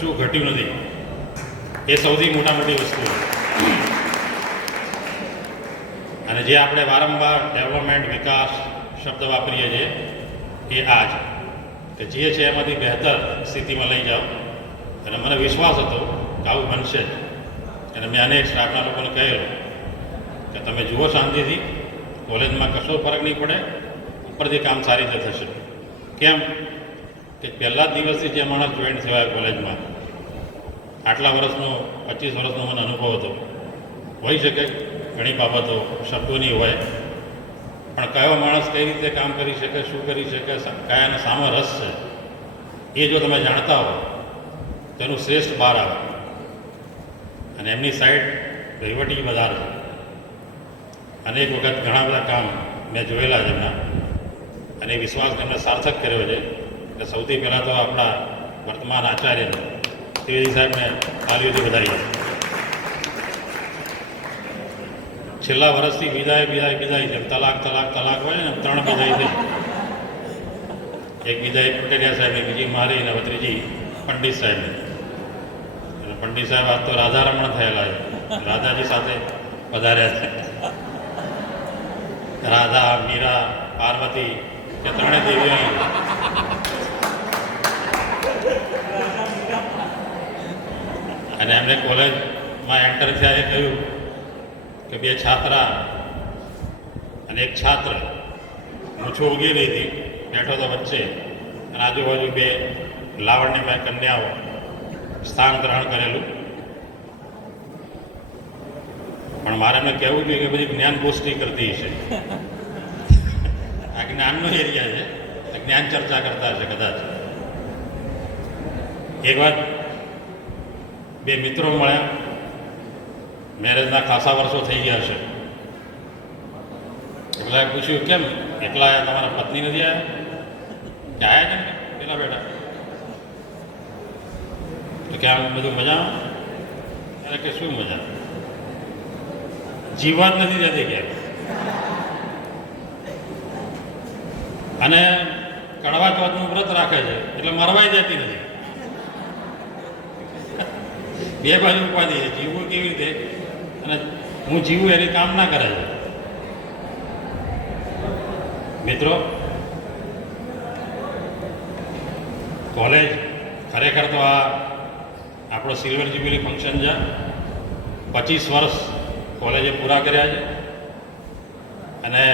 કશું ઘટ્યું નથી. એ સૌથી મોટી વસ્તુ છે. અને જે આપણે વારંવાર ડેવલપમેન્ટ, વિકાસ શબ્દ વાપરીએ છીએ એ આ છે કે જે છે એમાંથી બહેતર સ્થિતિમાં લઈ જાઓ. અને મને વિશ્વાસ હતો કે આવું બનશે જ. અને મેં અનેક સ્ટાફના લોકોને કહેલું કે તમે જુઓ શાંતિથી, કોલેજમાં કશો ફરક નહીં પડે, ઉપરથી કામ સારી રીતે થશે. કેમ કે પહેલા જ દિવસથી જે માણસ જોઈન્ટ થયા કોલેજમાં, આટલા વર્ષનો 25 વર્ષનો મને અનુભવ હતો. હોઈ શકે ઘણી બાબતો શબ્દોની હોય, પણ કયો માણસ કઈ રીતે કામ કરી શકે, શું કરી શકે, કયાનો સામો રસ છે, એ જો તમે જાણતા હો તો એનું શ્રેષ્ઠ બહાર આવે. અને એમની સાઈડ વહીવટી વધારે છે. અનેક વખત ઘણા બધા કામ મેં જોયેલા છે એમના, અને વિશ્વાસ એમને સાર્થક કર્યો છે. કે સૌથી પહેલાં તો આપણા વર્તમાન આચાર્ય ત્રિવેદી સાહેબને તાલીઓથી વધારીએ. છેલ્લા વર્ષથી વિદાય જેમ તલાક હોય ને, 3 વિદાય થઈ. એક વિદાય પટેલિયા સાહેબની, બીજી મારી, અને ત્રીજી પંડિત સાહેબની. અને પંડિત સાહેબ આજ તો રાધારમણ થયેલા છે, રાધાજી સાથે વધાર્યા છે. રાધા, મીરા, પાર્વતી કે 3 દેવીઓ અહીં. અને એમને કોલેજમાં એન્ટર થયા એ કહ્યું કે 2 છાત્રા અને 1 છાત્ર, મૂછો ઉગી રહી હતી, બેઠો તો વચ્ચે, અને આજુબાજુ 2 લાવણ્યમય કન્યાઓ સ્થાન ગ્રહણ કરેલું. પણ મારે એમને કહેવું જોઈએ કે બધી જ્ઞાન ગોષ્ઠી કરતી છે. આ જ્ઞાનનો એરિયા છે, જ્ઞાન ચર્ચા કરતા હશે કદાચ. એક વાત, 2 મિત્રો મળ્યા, મેરેજના ખાસા વર્ષો થઈ ગયા છે. એટલે પૂછ્યું કેમ એકલા આવ્યા, તમારા પત્ની નથી આવ્યા? કે આવ્યા કેમ પેલા બેટા? તો કે આમ બધું મજા? અરે કે શું મજા? જીવવા જ નથી દેતી કે. અને કડવા ચોથનું વ્રત રાખે છે એટલે મરવાઈ જતી નથી. 2 બાજુ ઉપાધિ છે, જીવવું કેવી રીતે અને હું જીવું એની કામ ના કરે છે. મિત્રો, કોલેજ ખરેખર તો આ આપણો સિલ્વર જ્યુબિલી ફંક્શન છે. 25 વર્ષ કોલેજે પૂરા કર્યા છે. અને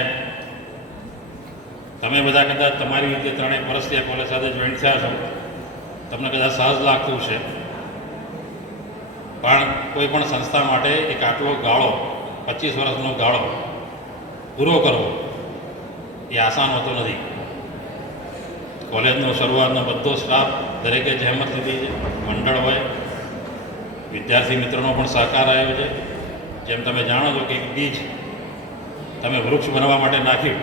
તમે બધા કદાચ તમારી રીતે 3 વર્ષથી આ કોલેજ સાથે જોઈન્ટ થયા છો, તમને કદાચ સહજ લાગતું છે. પણ કોઈ પણ સંસ્થા માટે એક આટલો ગાળો, 25 વર્ષનો ગાળો પૂરો કરવો એ આસાન હોતો નથી. કોલેજનો શરૂઆતનો બધો સ્ટાફ દરેકે જહેમત લીધી છે. મંડળ હોય, વિદ્યાર્થી મિત્રોનો પણ સહકાર આવ્યો છે. જેમ તમે જાણો છો કે એક બીજ તમે વૃક્ષ બનવા માટે નાખ્યું,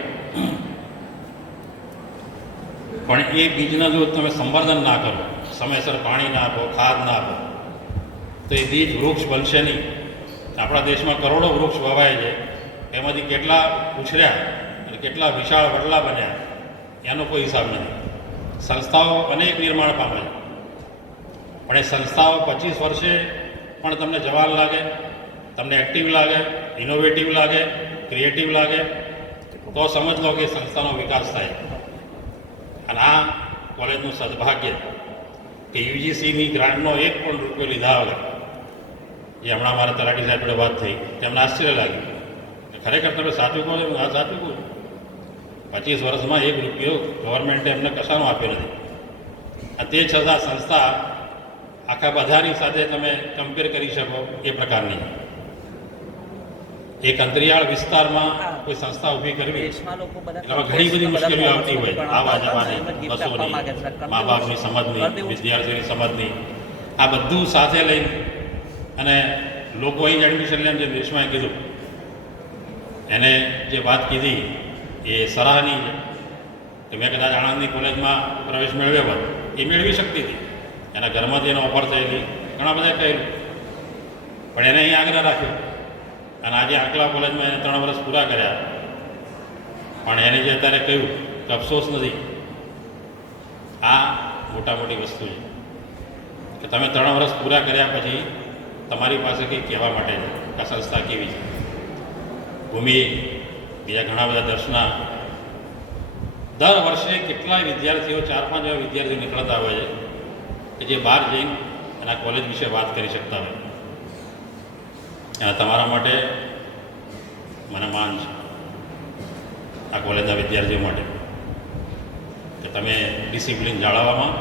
પણ એ બીજના જો તમે સંવર્ધન ના કરો, સમયસર પાણી ના આપો, ખાદ ના આપો, તો એ બીજ વૃક્ષ બનશે નહીં. આપણા દેશમાં કરોડો વૃક્ષ વવાય છે, એમાંથી કેટલા ઉછર્યા અને કેટલા વિશાળ વડલા બન્યા એનો કોઈ હિસાબ નથી. સંસ્થાઓ અનેક નિર્માણ પામે છે, પણ એ સંસ્થાઓ 25 વર્ષે પણ તમને જવાન લાગે, તમને એક્ટિવ લાગે, ઇનોવેટિવ લાગે, ક્રિએટિવ લાગે, તો સમજ લો કે સંસ્થાનો વિકાસ થાય. અને આ કોલેજનું સદભાગ્ય કે યુજીસીની ગ્રાન્ટનો 1 પણ રૂપિયો લીધા વગર, જે હમણાં મારા તલાટી સાહેબ જોડે વાત થઈ, તેમને આશ્ચર્ય લાગ્યું કે ખરેખર તમે સાચું કહો છો? આ સાચું કહું. 25 વર્ષમાં 1 રૂપિયો ગવર્મેન્ટે એમને કશાનો આપ્યો નથી. અને તે છતાં સંસ્થા આખા બધાની સાથે તમે કમ્પેર કરી શકો એ પ્રકારની. એક અંતરિયાળ વિસ્તારમાં કોઈ સંસ્થા ઊભી કરવી, એમાં ઘણી બધી મુશ્કેલીઓ આવતી હોય. આવવા જવાની, બસોની, મા બાપની સમજની, વિદ્યાર્થીઓની સમજની, આ બધું સાથે લઈને અને લોકો અહીં જ એડમિશન લે, જે દેશમાં કીધું એને જે વાત કીધી એ સરાહનીય છે. કે મેં કદાચ આણંદની કોલેજમાં પ્રવેશ મેળવ્યો હોત, એ મેળવી શકતી હતી, એના ઘરમાંથી એને ઓફર થયેલી, ઘણા બધા કહેલું, પણ એને અહીં આગ્રહ રાખ્યો. અને આજે આંકલા કોલેજમાં એને 3 વર્ષ પૂરા કર્યા, પણ એને જે અત્યારે કહ્યું કે અફસોસ નથી. આ મોટી વસ્તુ છે કે તમે 3 વર્ષ પૂરા કર્યા પછી તમારી પાસે કંઈ કહેવા માટે છે આ સંસ્થા કેવી છે. ભૂમિ, બીજા ઘણા બધા દર્શના, દર વર્ષે કેટલાય વિદ્યાર્થીઓ, 4-5 એવા વિદ્યાર્થીઓ નીકળતા હોય છે કે જે બહાર જઈને એના કોલેજ વિશે વાત કરી શકતા હોય. અને તમારા માટે મને માન છે આ કોલેજના વિદ્યાર્થીઓ માટે કે તમે ડિસિપ્લિન જાળવવામાં,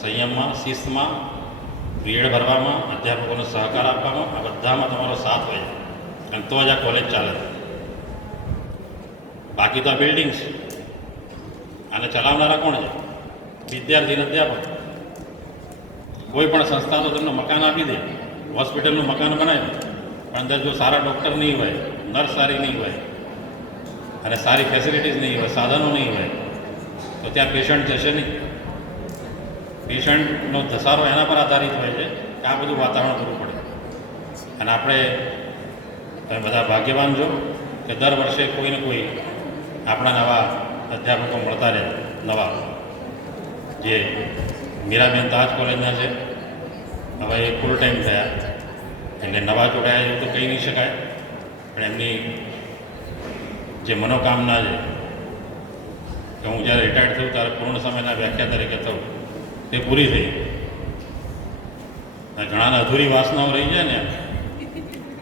સંયમમાં, શિસ્તમાં, પીરિયડ ભરવામાં, અધ્યાપકોનો સહકાર આપવામાં, આ બધામાં તમારો સાથ હોય છે અને તો જ આ કોલેજ ચાલે. બાકી તો આ બિલ્ડિંગ્સ, આને ચલાવનારા કોણ છે? વિદ્યાર્થી અને અધ્યાપક. કોઈ પણ સંસ્થા તો તમને મકાન આપી દે, હોસ્પિટલનું મકાન બનાવી દે, પણ અંદર જો સારા ડૉક્ટર નહીં હોય, નર્સ સારી નહીં હોય અને સારી ફેસિલિટીઝ નહીં હોય, સાધનો નહીં હોય, તો ત્યાં પેશન્ટ જશે નહીં. પેશન્ટનો ધસારો એના પર આધારિત હોય છે કે આ બધું વાતાવરણ પૂરું પડે. અને આપણે તમે બધા ભાગ્યવાન છો કે દર વર્ષે કોઈને કોઈ આપણા નવા અધ્યાપકો મળતા રહે. નવા જે મીરાબેન તાજ કોલેજના છે, હવે એ ફૂલ ટાઈમ થયા એટલે નવા જોડાયા એવું તો કહી નહીં શકાય, પણ એમની જે મનોકામના છે કે હું જ્યારે રિટાયર્ડ થયું ત્યારે પૂર્ણ સમયના વ્યાખ્યા તરીકે થયું, તે પૂરી થઈ. ઘણાને અધૂરી વાસનાઓ રહી જાય ને,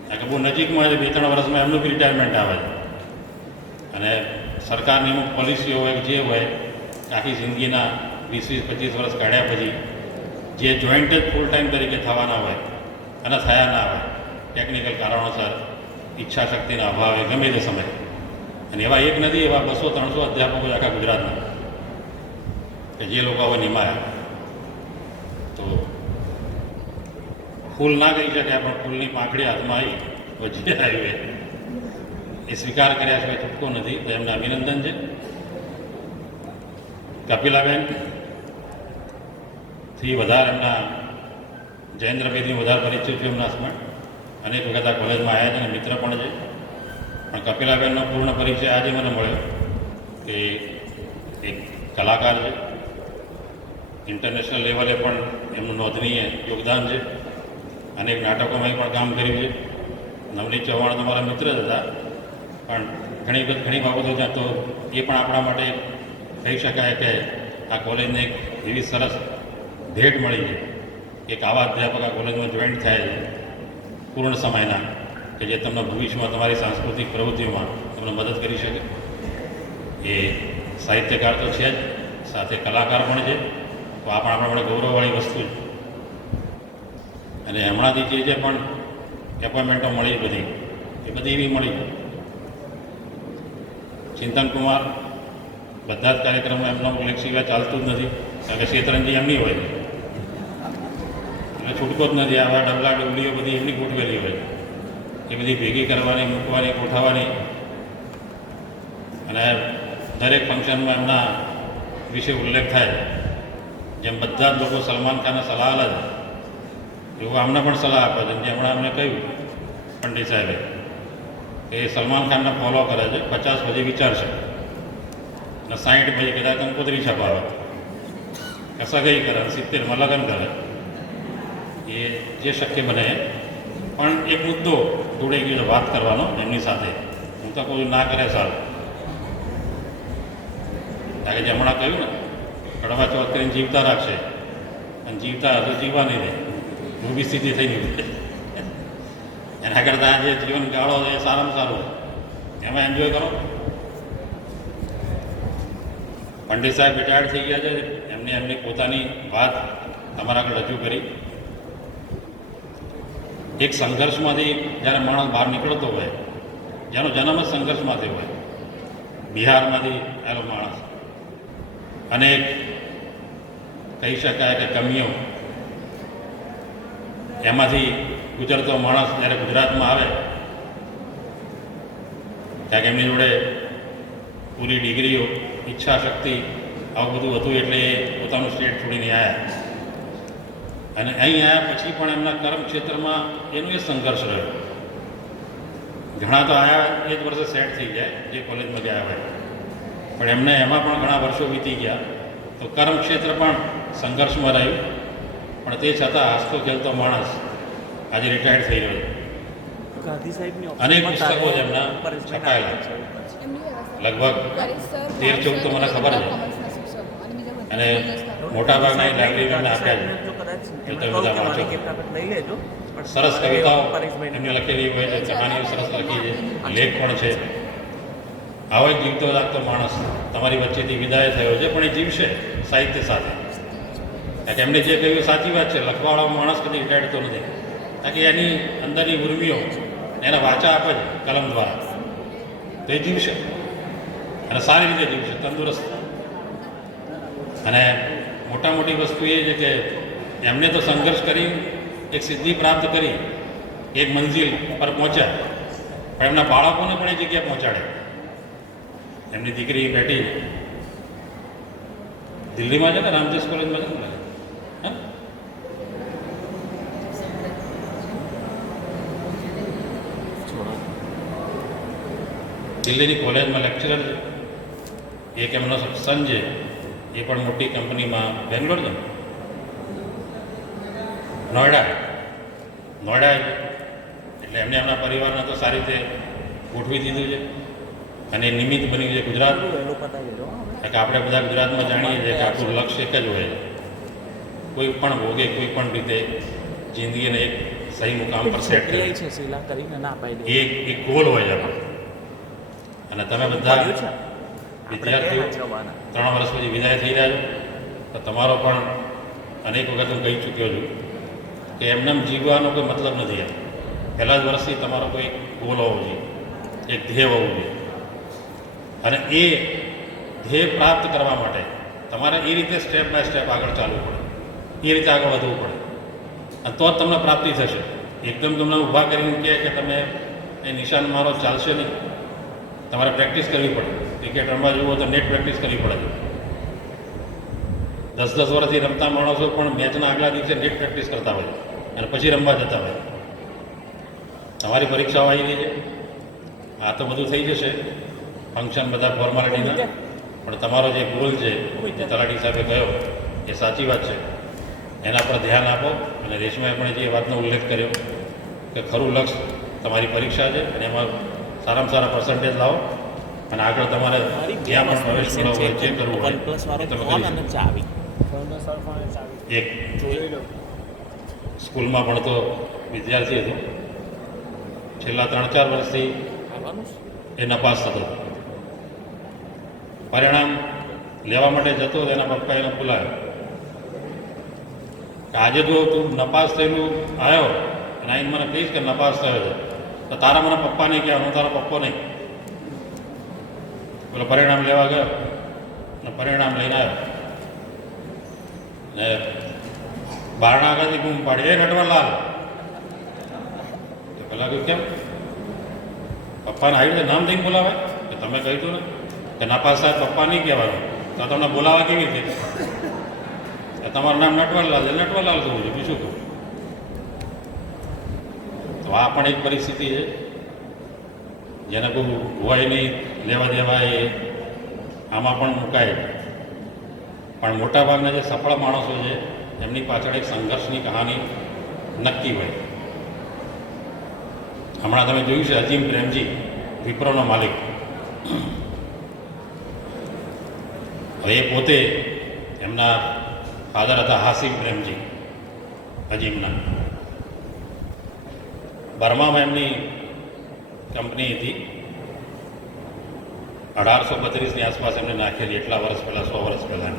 કારણ કે બહુ નજીકમાં 2-3 વર્ષમાં એમનું બી રિટાયરમેન્ટ આવે છે. અને સરકારની અમુક પોલિસીઓ હોય જે હોય, આખી જિંદગીના 20-25 વર્ષ કાઢ્યા પછી જે જોઈન્ટ જ ફૂલ ટાઈમ તરીકે થવાના હોય અને થયા ના હોય, ટેકનિકલ કારણોસર, ઈચ્છા શક્તિના અભાવે, ગમે તે સમય. અને એવા એક નથી, એવા 200-300 અધ્યાપકો આખા ગુજરાતના કે જે લોકો હવે નિમાયા. તો ફૂલ ના કહી શકાય, પણ ફૂલની પાંખડી હાથમાં આવી જે આવ્યું એ સ્વીકાર કર્યા સિવાય છૂટકો નથી. તો એમને અભિનંદન છે. કપિલાબેન થી વધારે એમના જયેન્દ્રભાઈથી વધારે પરિચિત છું એમના સમય. અનેક વખત આ કોલેજમાં આવ્યા છે અને મિત્ર પણ છે. પણ કપિલાબેનનો પૂર્ણ પરિચય આજે મને મળ્યો કે એક કલાકાર છે, ઇન્ટરનેશનલ લેવલે પણ એમનું નોંધનીય યોગદાન છે. અનેક નાટકોમાં પણ કામ કર્યું છે. નવનીત ચૌહાણ તમારા મિત્ર જ હતા, પણ ઘણી બાબતો ત્યાં તો એ પણ આપણા માટે કહી શકાય કે આ કોલેજને એક એવી સરસ ભેટ મળી છે. એક આવા અધ્યાપક આ કોલેજમાં જોઈન્ટ થાય છે પૂર્ણ સમયના, કે જે તમને ભવિષ્યમાં તમારી સાંસ્કૃતિક પ્રવૃત્તિઓમાં તમને મદદ કરી શકે. એ સાહિત્યકાર તો છે જ, સાથે કલાકાર પણ છે. તો આ પણ આપણા માટે ગૌરવવાળી વસ્તુ છે. અને હમણાંથી જે પણ એપોઇન્ટમેન્ટો મળી એ બધી એવી મળી. ચિંતનકુમાર બધા જ કાર્યક્રમો એમનો ઉલ્લેખ સિવાય ચાલતું જ નથી, કારણ કે શેતરંજી એમની હોય એટલે છૂટકો જ નથી. આવા ડબલા ડબલીઓ બધી એમની ગોઠવેલી હોય, એ બધી ભેગી કરવાની, મૂકવાની, ગોઠવવાની. અને દરેક ફંક્શનમાં એમના વિશે ઉલ્લેખ થાય. જેમ બધા જ લોકો સલમાન ખાનને સલાહ આલે છે, એવું આમને પણ સલાહ આપે છે. જે હમણાં અમને કહ્યું પંડિત સાહેબે કે સલમાન ખાનને ફોલો કરે છે, 50 પછી વિચારશે અને 60 પછી કદાચ કંકોત્રી છપાવે, સગાઈ કરે, 70માં લગ્ન કરે. એ જે શક્ય બને. પણ એક મુદ્દો જોડે ગયો વાત કરવાનો એમની સાથે. હું તો કોઈ ના કરે સારું, કારણ કે જે હમણાં કહ્યું ને કડવા ચોથ કરીને જીવતા રાખશે અને જીવતા હજુ જીવવા નહીં દે, ઊભી સ્થિતિ થઈ ગઈ. એના કરતાં જે જીવન ગાળો એ સારામાં સારું, એમાં એન્જોય કરો. પંડિત સાહેબ રિટાયર્ડ થઈ ગયા છે, એમની પોતાની વાત તમારા આગળ રજૂ કરી. એક સંઘર્ષમાંથી જ્યારે માણસ બહાર નીકળતો હોય, જેનો જન્મ જ સંઘર્ષમાંથી હોય, બિહારમાંથી આવેલો માણસ, અને કહી શકાય કે કમીઓ એમાંથી ગુજરતો માણસ જ્યારે ગુજરાતમાં આવે, ત્યાં કે એમની જોડે પૂરી ડિગ્રીઓ, ઈચ્છા શક્તિ, આવું બધું હતું, એટલે એ પોતાનું સ્ટેટ છોડીને આવ્યા. અને અહીં આવ્યા પછી પણ એમના કર્મક્ષેત્રમાં એનો એ સંઘર્ષ રહ્યો. ઘણા તો આવ્યા એ જ વર્ષે સેટ થઈ જાય જે કોલેજમાં ગયા હોય, પણ એમને એમાં પણ ઘણા વર્ષો વીતી ગયા. તો કર્મક્ષેત્ર પણ સંઘર્ષમાં રહ્યું. પણ તે છતાં હસતો ખેલતો માણસ આજે રિટાયર્ડ થઈ રહ્યો છે. ગાંધી સાહેબની અનેક ઓફિસમાં પુસ્તકો તારે જેમના પરેશભાઈને છપાયેલા આપી છે. લગભગ 13-14 તો મને ખબર છે. અને મોટાભાગના એ લાઇબ્રેરીમાં આપ્યા છે. જો કદાચ એ તો એમણે બધા કહું કે વાંચો. મારી gift આપણે લઈ લેજો પણ સરસ હવે કવિતાઓ પરેશભાઈને એમને લખેલી હોય છે, કહાનીઓ સરસ લખી છે, લેખ પણ છે. આવો એક જીવતો લાગતો માણસ તમારી વચ્ચેથી વિદાય થયો છે, પણ એ જીવશે સાહિત્ય સાથે. કારણ કે એમને જે કહ્યું સાચી વાત છે, લખવાવાળો માણસ કદી રિટાયર્ડ તો નથી. કારણ કે એની અંદરની ઉર્મિઓ એને વાચા આપે છે કલમ દ્વારા, તો એ જીવશે અને સારી રીતે જીવશે, તંદુરસ્ત. અને મોટા મોટી વસ્તુ એ છે કે એમને તો સંઘર્ષ કરી એક સિદ્ધિ પ્રાપ્ત કરી, એક મંજિલ પર પહોંચ્યા, પણ એમના બાળકોને પણ એ જગ્યાએ પહોંચાડે. એમની દીકરી બેઠી દિલ્હીમાં છે ને, રામદેસ કોલેજમાં છે ને, હા? દિલ્હીની કોલેજમાં લેક્ચરર છે. એક એમનો સન છે, એ પણ મોટી કંપનીમાં બેંગ્લોર છે, નોઈડા. એટલે એમને એમના પરિવારને તો સારી રીતે ગોઠવી દીધું છે અને નિમિત્ત બન્યું છે ગુજરાત. વહેલું પતાવી દેજો હો હવે. કારણ કે આપણે બધા ગુજરાતમાં જાણીએ છીએ કે આપણું લક્ષ્ય એક જ હોય છે, કોઈ પણ ભોગે કોઈ પણ રીતે જિંદગીને એક સહી મુકામ પર સેટ છોકરી કરી, છે શીલા કરીને ના પાડી દે. એક ગોલ હોય છે આપણો. અને તમે બધા પડ્યું છે આપણે વિદ્યાર્થીઓ ક્યાં જવાના? 3 વર્ષ પછી વિદાય થઈ રહ્યા છો, તો તમારો પણ અનેક વખત હું કહી ચૂક્યો છું કે એમને એમ જીવવાનો કોઈ મતલબ નથી. એમ પહેલા જ વર્ષથી તમારો કોઈ ગોલ હોવો જોઈએ, એક ધ્યેય હોવું જોઈએ. અને એ ધ્યેય પ્રાપ્ત કરવા માટે તમારે એ રીતે સ્ટેપ બાય સ્ટેપ આગળ ચાલવું પડે, એ રીતે આગળ વધવું પડે, અને તો જ તમને પ્રાપ્તિ થશે. એકદમ તમને ઊભા કરીને કહે કે તમે એ નિશાન મારો, ચાલશે નહીં. તમારે પ્રેક્ટિસ કરવી પડે. ક્રિકેટ રમવા જવું હોય તો નેટ પ્રેક્ટિસ કરવી પડે છે. 10-10 વર્ષથી રમતા માણસો પણ મેચના આગલા દિવસે નેટ પ્રેક્ટિસ કરતા હોય અને પછી રમવા જતા હોય. તમારી પરીક્ષાઓ આવી રહી છે, આ તો બધું થઈ જશે, ફંક્શન બધા ફોર્માલિટીના, પણ તમારો જે ગોલ છે, જે તલાટી સાહેબે કહ્યો એ સાચી વાત છે, એના પર ધ્યાન આપો. અને રેશમાએ પણ જે વાતનો ઉલ્લેખ કર્યો કે ખરું લક્ષ્ય તમારી પરીક્ષા છે અને એમાં સારામાં સારા પર્સન્ટેજ લાવો અને આગળ તમારે જ્યાં પણ પ્રવેશ મેળવવો હોય, જે કરવું હોય OnePlus વાળો એ તમે ફોન કરી અને શકો. ચાવી. એક સ્કૂલમાં ભણતો વિદ્યાર્થી હતો, છેલ્લા 3-4 વર્ષથી આવવાનું છે? એ નપાસ થતો હતો. પરિણામ લેવા માટે જતો, એના પપ્પાએ એને બોલાવ્યો કે આજે જો તું નપાસ થયેલું આવ્યો અને આઈને મને કહીશ કે નપાસ થયો છે, તો તારા મને પપ્પા નહીં કહેવાય, હું તારો પપ્પો નહીં. પેલો પરિણામ લેવા ગયો અને પરિણામ લઈને આવ્યો ને બારણા આગળથી બૂમ પાડી, એ નટવરલાલ. તો પેલા કહ્યું કેમ? પપ્પાને આવી રીતે નામ દઈને બોલાવે કે તમે કહ્યું હતું ને કે નાપાસ સાહેબ પપ્પા નહીં કહેવાનું, તો તમને બોલાવા કેવી રીતે? તમારું નામ નટવરલાલ છે, નટવરલાલ કહું છું, બીજું કહું. તો આ પણ એક પરિસ્થિતિ છે જેને કોઈ હોય નહીં, લેવા દેવા એ આમાં પણ મુકાય. પણ મોટાભાગના જે સફળ માણસો છે એમની પાછળ એક સંઘર્ષની કહાની નક્કી હોય. હમણાં તમે જોયું છે અજીમ પ્રેમજી, વિપ્રોનો માલિક. હવે એ પોતે, એમના ફાધર હતા હાસિમ પ્રેમજી અજીમના. બર્મામાં એમની કંપની હતી, 1832ની આસપાસ એમને નાખેલી, એટલા વર્ષ પહેલાં, 100 વર્ષ પહેલાં.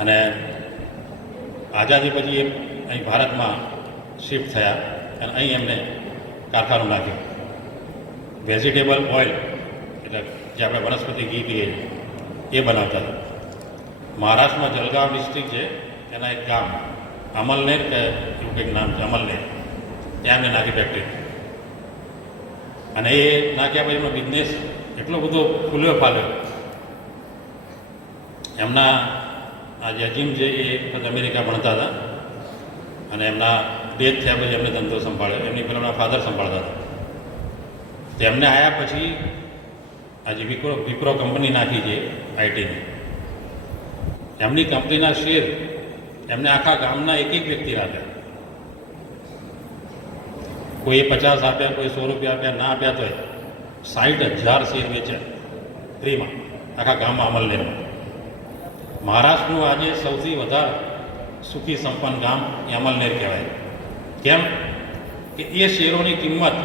અને આઝાદી પછી એ અહીં ભારતમાં શિફ્ટ થયા અને અહીં એમને કારખાનું નાખ્યું. વેજીટેબલ ઓઇલ એટલે જે આપણે વનસ્પતિ ઘી પીએ એ બનાવતા હતા. મહારાષ્ટ્રમાં જલગાંવ ડિસ્ટ્રિક્ટ છે, એના એક ગામ અમલનેર કે એવું કંઈક નામ છે, અમલનેર, ત્યાં એમને નાખી ફેક્ટરી. અને એ નાખ્યા પછી એમનો બિઝનેસ એટલો બધો ફૂલ્યો ફાલ્યો. એમના આ જે અજીમ છે એ વખત અમેરિકા ભણતા હતા અને એમના ડેથ થયા પછી એમને ધંધો સંભાળ્યો. એમની પહેલાં એમના ફાધર સંભાળતા હતા. તેમને આવ્યા પછી આજે વિપ્રો કંપની નાખી છે આઈટીની, એમની કંપનીના શેર એમને આખા ગામના એક એક વ્યક્તિ રાખે, કોઈએ 50 આપ્યા, કોઈ 100 રૂપિયા આપ્યા, ના આપ્યા તોય 60,000 શેર વેચ્યા ફ્રીમાં આખા ગામમાં અમલનેરમાં. મહારાષ્ટ્રનું આજે સૌથી વધારે સુખી સંપન્ન ગામ એ અમલનેર કહેવાય. કેમ કે એ શેરોની કિંમત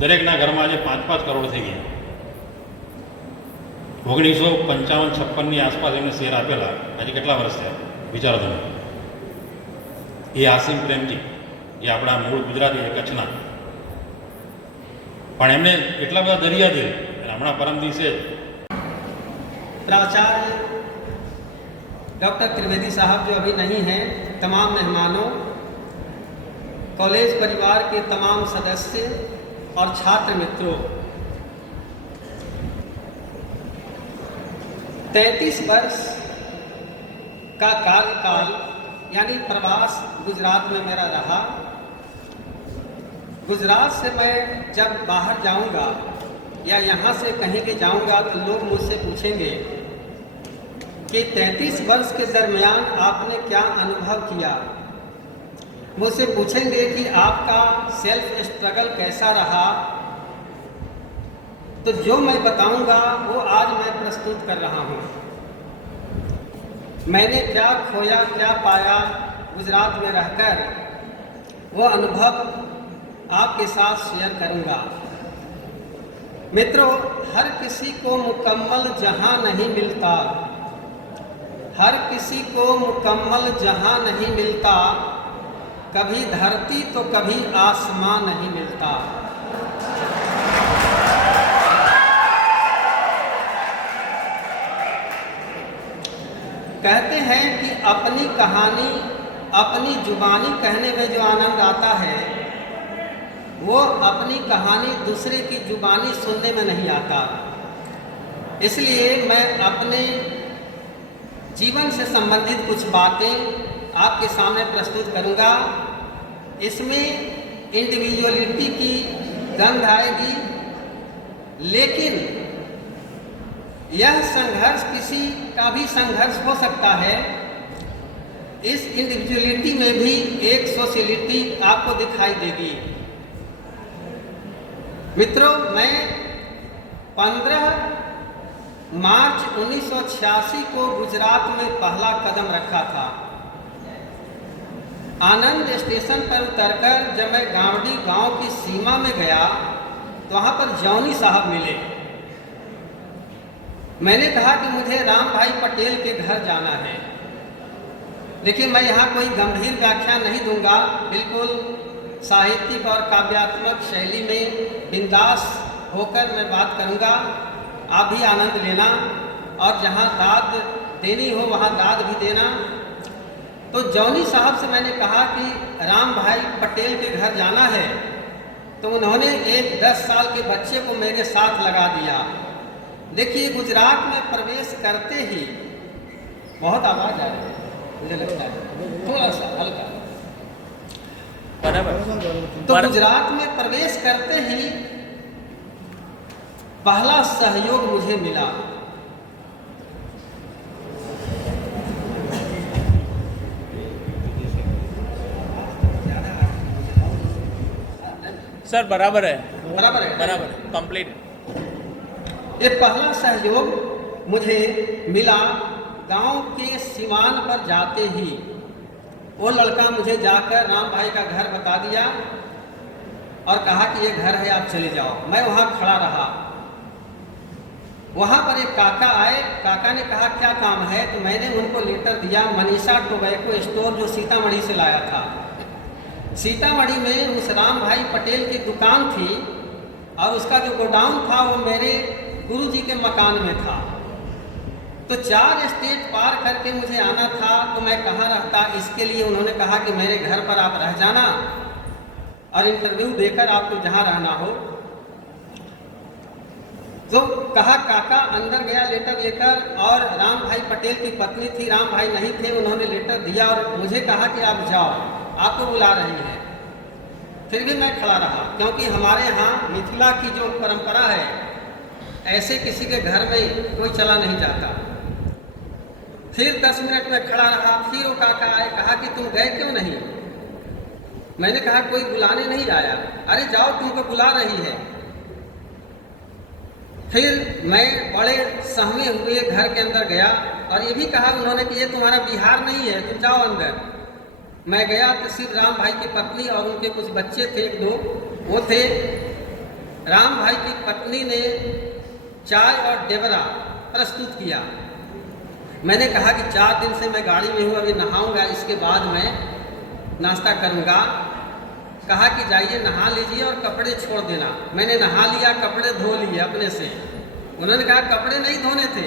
દરેકના ઘરમાં આજે 5-5 કરોડ થઈ ગઈ. 1955-56ની આસપાસ એમને શેર આપેલા, આજે કેટલા વર્ષ થયા વિચારો તમે. એ આસિમ પ્રેમજી, જે આપણા મૂળ ગુજરાતી છે કચ્છના, પણ એમને એટલા બધા દરિયાદિલ. હમણાં પરમ દિવસે प्राचार्य डॉक्टर त्रिवेदी साहब जो अभी नहीं हैं, तमाम मेहमानों, कॉलेज परिवार के तमाम सदस्य और छात्र मित्रों, 33 वर्ष का कार्यकाल यानी प्रवास गुजरात में मेरा रहा. गुजरात से मैं जब बाहर जाऊंगा या यहाँ से कहीं भी जाऊंगा तो लोग मुझसे पूछेंगे कि 33 वर्ष के दरमियान आपने क्या अनुभव किया. मुझसे पूछेंगे कि आपका सेल्फ स्ट्रगल कैसा रहा. तो जो मैं बताऊंगा वो आज मैं प्रस्तुत कर रहा हूँ. मैंने क्या खोया क्या पाया गुजरात में रहकर, वो अनुभव आपके साथ शेयर करूंगा. मित्रों, हर किसी को मुकम्मल जहां नहीं मिलता, हर किसी को मुकम्मल जहां नहीं मिलता, कभी धरती तो कभी आसमां नहीं मिलता. कहते हैं कि अपनी कहानी अपनी जुबानी कहने में जो आनंद आता है, वो अपनी कहानी दूसरे की जुबानी सुनने में नहीं आता. इसलिए मैं अपने जीवन से संबंधित कुछ बातें आपके सामने प्रस्तुत करूंगा. इसमें इंडिविजुअलिटी की गंध आएगी, लेकिन यह संघर्ष किसी का भी संघर्ष हो सकता है. इस इंडिविजुअलिटी में भी एक सोशलिटी आपको दिखाई देगी. मित्रों, मैं 15 मार्च 1986 को गुजरात में पहला कदम रखा था. आनंद स्टेशन पर उतरकर जब मैं गांवडी गांव की सीमा में गया तो वहाँ पर जौनी साहब मिले. मैंने कहा कि मुझे राम भाई पटेल के घर जाना है. देखिए, मैं यहाँ कोई गंभीर व्याख्या नहीं दूंगा, बिल्कुल साहित्यिक और काव्यात्मक शैली में बिंदास होकर मैं बात करूंगा. आप भी आनंद लेना और जहाँ दाद देनी हो वहाँ दाद भी देना. तो जौनी साहब से मैंने कहा कि राम भाई पटेल के घर जाना है, तो उन्होंने एक 10 साल के बच्चे को मेरे साथ लगा दिया. देखिए, गुजरात में प्रवेश करते ही बहुत आवाज़ आ रही है, मुझे लगता है थोड़ा सा हल्का. तो गुजरात में प्रवेश करते ही पहला सहयोग मुझे मिला. सर बराबर है, बराबर है, बराबर है, कंप्लीट. ये पहला सहयोग मुझे मिला गांव के सीमान पर जाते ही. वो लड़का मुझे जाकर राम भाई का घर बता दिया और कहा कि ये घर है, आप चले जाओ. मैं वहाँ खड़ा रहा. वहाँ पर एक काका आए. काका ने कहा क्या काम है, तो मैंने उनको लेटर दिया. मनीषा टोबैको स्टोर जो सीतामढ़ी से लाया था. सीतामढ़ी में उस राम भाई पटेल की दुकान थी और उसका जो गोडाउन था वो मेरे गुरुजी के मकान में था. तो 4 स्टेट पार करके मुझे आना था. तो मैं कहाँ रहता, इसके लिए उन्होंने कहा कि मेरे घर पर आप रह जाना और इंटरव्यू देकर आपको जहाँ रहना हो. तो कहा काका. अंदर गया लेटर लेकर, और राम भाई पटेल की पत्नी थी, राम भाई नहीं थे. उन्होंने लेटर दिया और मुझे कहा कि आप जाओ, आपको बुला रही है. फिर भी मैं खड़ा रहा, क्योंकि हमारे यहाँ मिथिला की जो परंपरा है, ऐसे किसी के घर में कोई चला नहीं जाता. फिर 10 मिनट में खड़ा रहा, फिर वो काका आए, कहा कि तुम गए क्यों नहीं? मैंने कहा कोई बुलाने नहीं आया। अरे जाओ, तुमको बुला रही है। फिर मैं बड़े सहमे हुए घर के अंदर गया और ये भी कहा उन्होंने कि ये तुम्हारा बिहार नहीं है, तुम जाओ अंदर। मैं गया तो सिर्फ राम भाई की पत्नी और उनके कुछ बच्चे थे, 1-2 वो थे। राम भाई की पत्नी ने चाय और डेबरा प्रस्तुत किया। मैंने कहा कि 4 दिन से मैं गाड़ी में हूँ, अभी नहाऊंगा, इसके बाद मैं नाश्ता करूंगा। कहा कि जाइए नहा लीजिए और कपड़े छोड़ देना। मैंने नहा लिया, कपड़े धो लिए अपने से। उन्होंने कहा कपड़े नहीं धोने थे।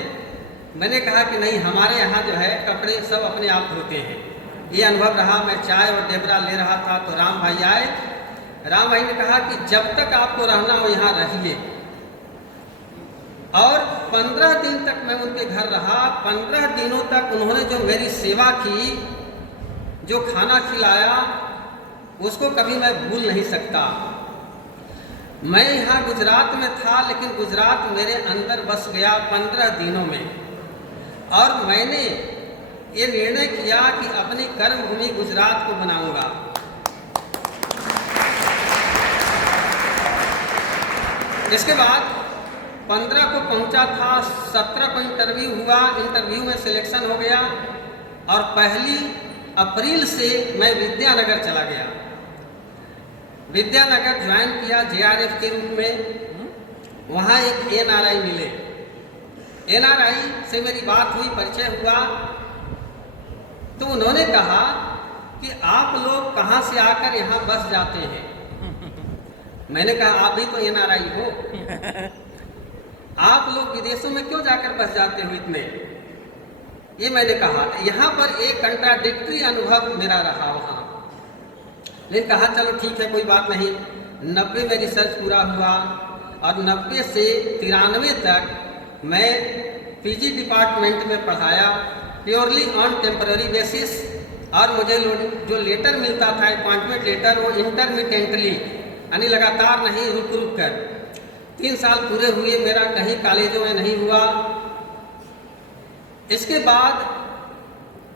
मैंने कहा कि नहीं, हमारे यहाँ जो है कपड़े सब अपने आप धोते हैं। ये अनुभव रहा। मैं चाय और डेबरा ले रहा था तो राम भाई आए। राम भाई ने कहा कि जब तक आपको रहना हो यहाँ रहिए। और 15 दिन तक मैं उनके घर रहा। 15 दिनों तक उन्होंने जो मेरी सेवा की, जो खाना खिलाया, उसको कभी मैं भूल नहीं सकता। मैं यहाँ गुजरात में था, लेकिन गुजरात मेरे अंदर बस गया 15 दिनों में। और मैंने ये निर्णय किया कि अपनी कर्मभूमि गुजरात को बनाऊंगा। इसके बाद 15 को पहुंचा था, 17 को इंटरव्यू हुआ, इंटरव्यू में सिलेक्शन हो गया और 1 अप्रैल से मैं विद्यानगर चला गया। विद्यानगर ज्वाइन किया JRF के रूप में। वहाँ एक NRI मिले। NRI से मेरी बात हुई, परिचय हुआ। तो उन्होंने कहा कि आप लोग कहाँ से आकर यहाँ बस जाते हैं? मैंने कहा आप भी तो NRI हो, आप लोग विदेशों में क्यों जाकर बस जाते हो इतने? ये मैंने कहा। यहाँ पर एक कंट्राडिक्टरी अनुभव मेरा रहा वहाँ। लेकिन कहा चलो ठीक है, कोई बात नहीं। 90 में रिसर्च पूरा हुआ और 90 से 93 तक मैं PG डिपार्टमेंट में पढ़ाया, प्योरली ऑन टेम्पररी बेसिस। और मुझे जो लेटर मिलता था, अपॉइंटमेंट लेटर, वो इंटरमिटेंटली, यानी लगातार नहीं, रुक रुक कर। 3 साल पूरे हुए, मेरा कहीं कॉलेजों में नहीं हुआ। इसके बाद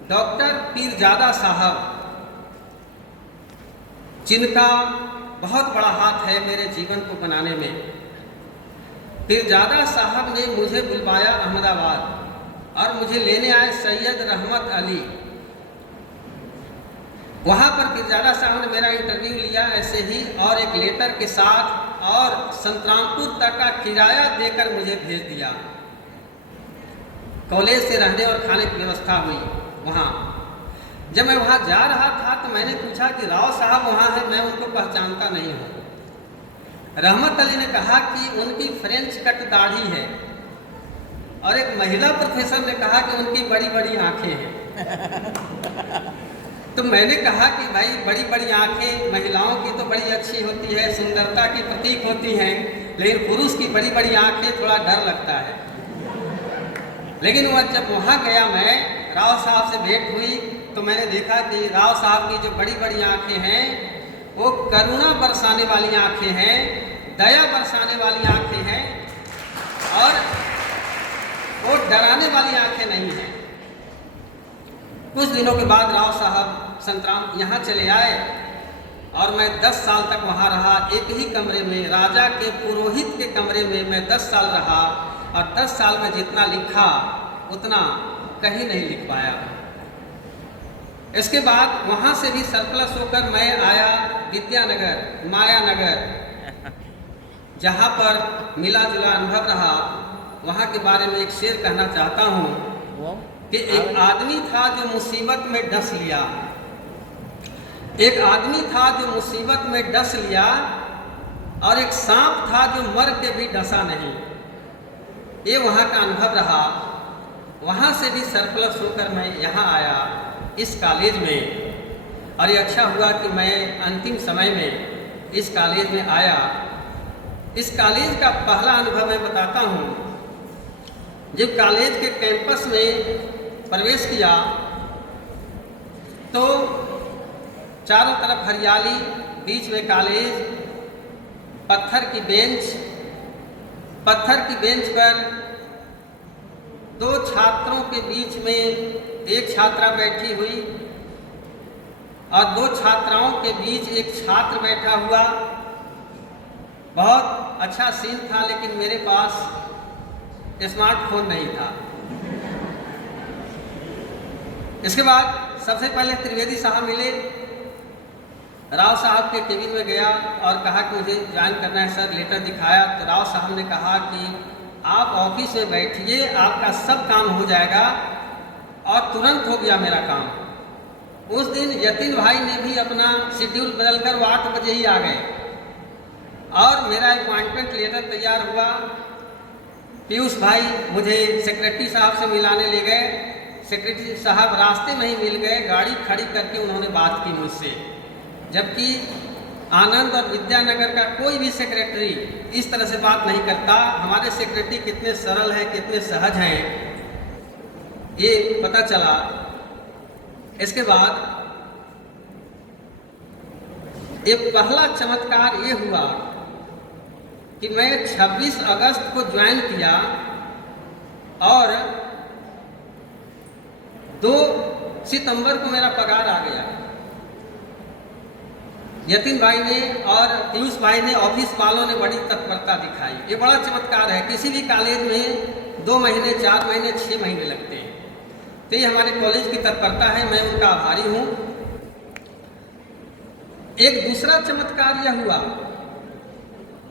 डॉक्टर पीरजादा साहब, जिनका बहुत बड़ा हाथ है मेरे जीवन को बनाने में, पीरजादा साहब ने मुझे बुलवाया अहमदाबाद और मुझे लेने आए सैयद रहमत अली। वहाँ पर पीरजादा साहब ने मेरा इंटरव्यू लिया ऐसे ही, और एक लेटर के साथ, और संतरामपुर तक का किराया देकर मुझे भेज दिया। कॉलेज से रहने और खाने की व्यवस्था हुई वहाँ। जब मैं वहाँ जा रहा था तो मैंने पूछा कि राव साहब वहाँ हैं, मैं उनको पहचानता नहीं हूँ। रहमत अली ने कहा कि उनकी फ्रेंच कट दाढ़ी है, और एक महिला प्रोफेसर ने कहा कि उनकी बड़ी बड़ी आंखें हैं। तो मैंने कहा कि भाई बड़ी बड़ी आंखें महिलाओं की तो बड़ी अच्छी होती है, सुंदरता की प्रतीक होती हैं, लेकिन पुरुष की बड़ी बड़ी आंखें थोड़ा डर लगता है। लेकिन वह जब वहाँ गया, मैं राव साहब से भेंट हुई तो मैंने देखा कि राव साहब की जो बड़ी बड़ी आंखें हैं वो करुणा बरसाने वाली आंखें हैं, दया बरसाने वाली आंखें हैं, और वो डराने वाली आंखें नहीं हैं। कुछ दिनों के बाद राव साहब संतराम यहाँ चले आए और मैं 10 साल तक वहाँ रहा। एक ही कमरे में, राजा के पुरोहित के कमरे में मैं 10 साल रहा, और 10 साल में जितना लिखा उतना कहीं नहीं लिख पाया। इसके बाद वहाँ से भी सरप्लस होकर मैं आया विद्यानगर, मायानगर, जहाँ पर मिला जुला अनुभव रहा। वहाँ के बारे में एक शेर कहना चाहता हूँ कि एक आदमी था जो मुसीबत में डस लिया। एक आदमी था जो मुसीबत में डस लिया, और एक सांप था जो मर के भी डसा नहीं। ये वहाँ का अनुभव रहा। वहाँ से भी सरप्लस होकर मैं यहाँ आया इस कॉलेज में, और ये अच्छा हुआ कि मैं अंतिम समय में इस कॉलेज में आया। इस कॉलेज का पहला अनुभव मैं बताता हूँ। जब कॉलेज के कैंपस में प्रवेश किया तो चारों तरफ हरियाली, बीच में कॉलेज, पत्थर की बेंच पर दो छात्रों के बीच में एक छात्रा बैठी हुई और दो छात्राओं के बीच एक छात्र बैठा हुआ। बहुत अच्छा सीन था, लेकिन मेरे पास स्मार्टफोन नहीं था। इसके बाद सबसे पहले त्रिवेदी साहब मिले। राव साहब के केबिन में गया और कहा कि मुझे ज्वाइन करना है सर। लेटर दिखाया तो राव साहब ने कहा कि आप ऑफिस में बैठिए, आपका सब काम हो जाएगा। और तुरंत हो गया मेरा काम। उस दिन यतीन भाई ने भी अपना शेड्यूल बदलकर वो 8 बजे ही आ गए और मेरा अपॉइंटमेंट लेटर तैयार हुआ। पीयूष भाई मुझे सेक्रेटरी साहब से मिलाने ले गए। सेक्रेटरी साहब रास्ते में ही मिल गए, गाड़ी खड़ी करके उन्होंने बात की मुझसे। जबकि आनंद और विद्यानगर का कोई भी सेक्रेटरी इस तरह से बात नहीं करता। हमारे सेक्रेटरी कितने सरल हैं, कितने सहज हैं, ये पता चला। इसके बाद ये पहला चमत्कार ये हुआ कि मैं 26 अगस्त को ज्वाइन किया और 2 सितंबर को मेरा पगार आ गया। यतीन भाई ने और पीयूष भाई ने, ऑफिस वालों ने बड़ी तत्परता दिखाई। ये बड़ा चमत्कार है। किसी भी कॉलेज में 2 महीने, 4 महीने, 6 महीने लगते हैं। तो ये हमारे कॉलेज की तत्परता है, मैं उनका आभारी हूँ। एक दूसरा चमत्कार यह हुआ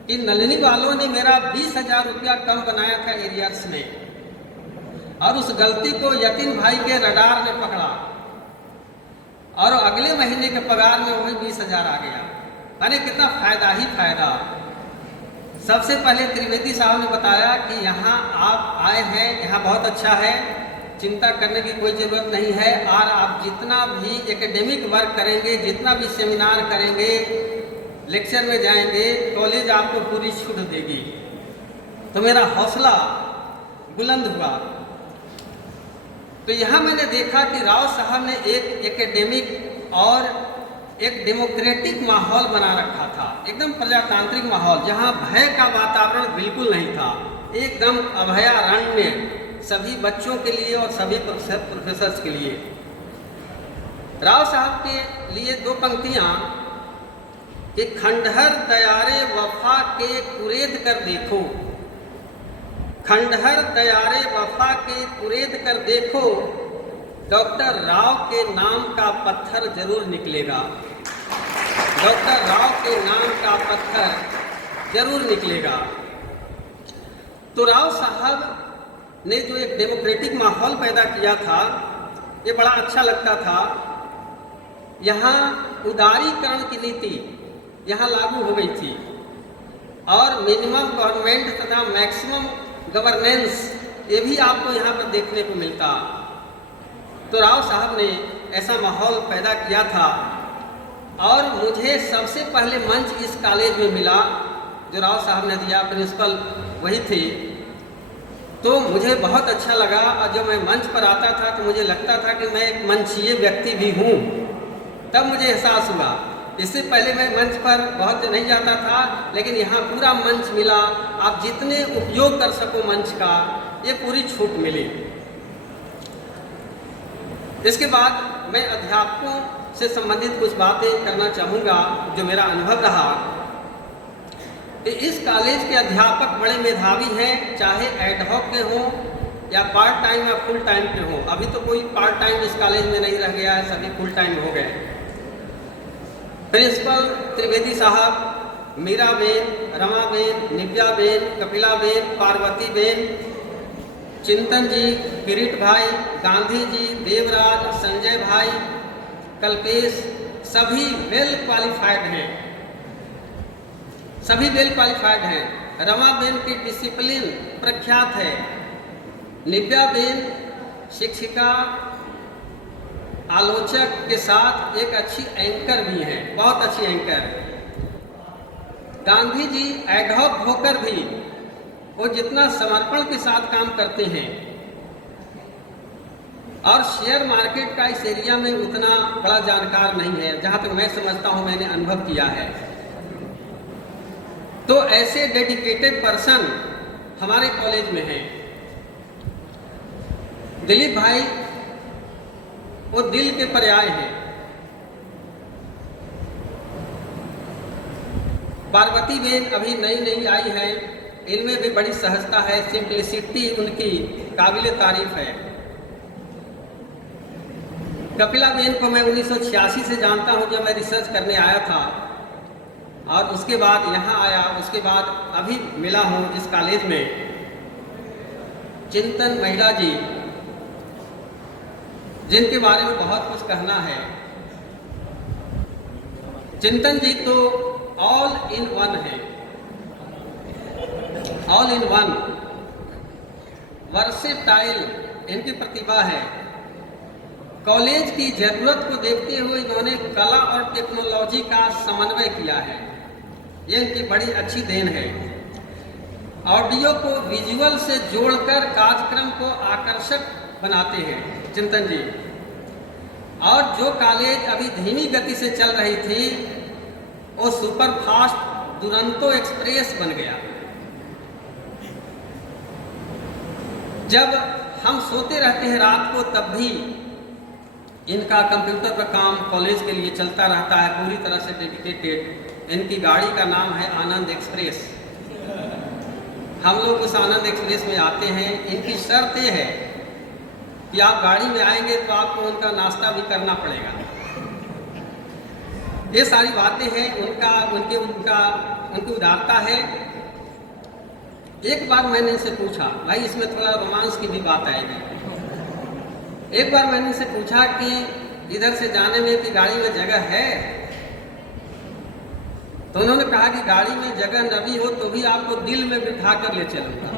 कि नलिनी वालों ने मेरा 20,000 रुपया कम बनाया था एरियर्स में और उस गलती को यतीन भाई के रडार ने पकड़ा और अगले महीने के पगार में वही 20,000 आ गया। अरे कितना फायदा ही फायदा। सबसे पहले त्रिवेदी साहब ने बताया कि यहाँ आप आए हैं, यहाँ बहुत अच्छा है, चिंता करने की कोई ज़रूरत नहीं है। और आप जितना भी एकेडमिक वर्क करेंगे, जितना भी सेमिनार करेंगे, लेक्चर में जाएंगे, कॉलेज आपको पूरी छूट देगी। तो मेरा हौसला बुलंद हुआ। तो यहाँ मैंने देखा कि राव साहब ने एक एकेडमिक और एक डेमोक्रेटिक माहौल बना रखा था, एकदम प्रजातांत्रिक माहौल, जहाँ भय का वातावरण बिल्कुल नहीं था। एकदम अभयारण्य सभी बच्चों के लिए और सभी प्रोफेसर्स के लिए। राव साहब के लिए 2 पंक्तियाँ कि खंडहर दयारे वफा के कुरेद कर देखो, खंडहर दयारे वफा के कुरेद कर देखो, डॉक्टर राव के नाम का पत्थर जरूर निकलेगा, डॉक्टर राव के नाम का पत्थर जरूर निकलेगा। तो राव साहब ने जो एक डेमोक्रेटिक माहौल पैदा किया था, ये बड़ा अच्छा लगता था। यहाँ उदारीकरण की नीति यहाँ लागू हो गई थी और मिनिमम गवर्नमेंट तथा मैक्सिमम गवर्नेंस, ये भी आपको यहाँ पर देखने को मिलता। तो राव साहब ने ऐसा माहौल पैदा किया था और मुझे सबसे पहले मंच इस कॉलेज में मिला जो राव साहब ने दिया, प्रिंसिपल वही थे। तो मुझे बहुत अच्छा लगा और जब मैं मंच पर आता था तो मुझे लगता था कि मैं एक मंचीय व्यक्ति भी हूँ। तब मुझे एहसास हुआ। इससे पहले मैं मंच पर बहुत नहीं जाता था, लेकिन यहाँ पूरा मंच मिला। आप जितने उपयोग कर सको मंच का, ये पूरी छूट मिली। इसके बाद मैं अध्यापकों से संबंधित कुछ बातें करना चाहूँगा जो मेरा अनुभव रहा। इस कॉलेज के अध्यापक बड़े मेधावी हैं, चाहे एडहॉक के हों या पार्ट टाइम या फुल टाइम के हों। अभी तो कोई पार्ट टाइम इस कॉलेज में नहीं रह गया है, सभी फुल टाइम हो गए। प्रिंसिपल त्रिवेदी साहब, मीराबेन, रमाबेन, निव्याबेन, कपिलाबेन, पार्वतीबेन, चिंतन जी, किरीट भाई, गांधी जी, देवराज, संजय भाई, कल्पेश, सभी वेल क्वालिफाइड हैं, सभी वेल क्वालिफाइड हैं। रमाबेन की डिसिप्लिन प्रख्यात है। निव्याबेन शिक्षिका, आलोचक के साथ एक अच्छी एंकर भी हैं, बहुत अच्छी एंकर। गांधी जी एडहॉक होकर भी वो जितना समर्पण के साथ काम करते हैं और शेयर मार्केट का इस एरिया में उतना बड़ा जानकार नहीं है, जहाँ तक मैं समझता हूँ, मैंने अनुभव किया है। तो ऐसे डेडिकेटेड पर्सन हमारे कॉलेज में हैं। दिलीप भाई वो दिल के पर्याय हैं। पार्वती बेन अभी नई नई आई है, इनमें भी बड़ी सहजता है, सिंप्लिसिटी उनकी काबिल तारीफ है। कपिला बेन को मैं 1986 से जानता हूं, जब मैं रिसर्च करने आया था और उसके बाद यहाँ आया, उसके बाद अभी मिला हूँ इस कॉलेज में। चिंतन महिला जी, जिनके बारे में बहुत कुछ कहना है। चिंतन जी तो ऑल इन वन है, ऑल इन वन, वर्सेटाइल इनकी प्रतिभा है। कॉलेज की जरूरत को देखते हुए इन्होंने कला और टेक्नोलॉजी का समन्वय किया है, ये इनकी बड़ी अच्छी देन है। ऑडियो को विजुअल से जोड़कर कार्यक्रम को आकर्षक बनाते हैं चिंतन जी। और जो कॉलेज अभी धीमी गति से चल रही थी, वो सुपर फास्ट दुरंतो एक्सप्रेस बन गया। जब हम सोते रहते हैं रात को, तब भी इनका कंप्यूटर पर काम कॉलेज के लिए चलता रहता है, पूरी तरह से डेडिकेटेड। इनकी गाड़ी का नाम है आनंद एक्सप्रेस। हम लोग उस आनंद एक्सप्रेस में आते हैं। इनकी शर्त ये है कि आप गाड़ी में आएंगे तो आपको उनका नाश्ता भी करना पड़ेगा। ये सारी बातें हैं उनकी उदारता है। एक बार मैंने इनसे पूछा, भाई इसमें थोड़ा रोमांस की भी बात आएगी। एक बार मैंने इनसे पूछा कि इधर से जाने में कि गाड़ी में जगह है, तो उन्होंने कहा कि गाड़ी में जगह न भी हो तो भी आपको दिल में बिठा कर ले चलूंगा।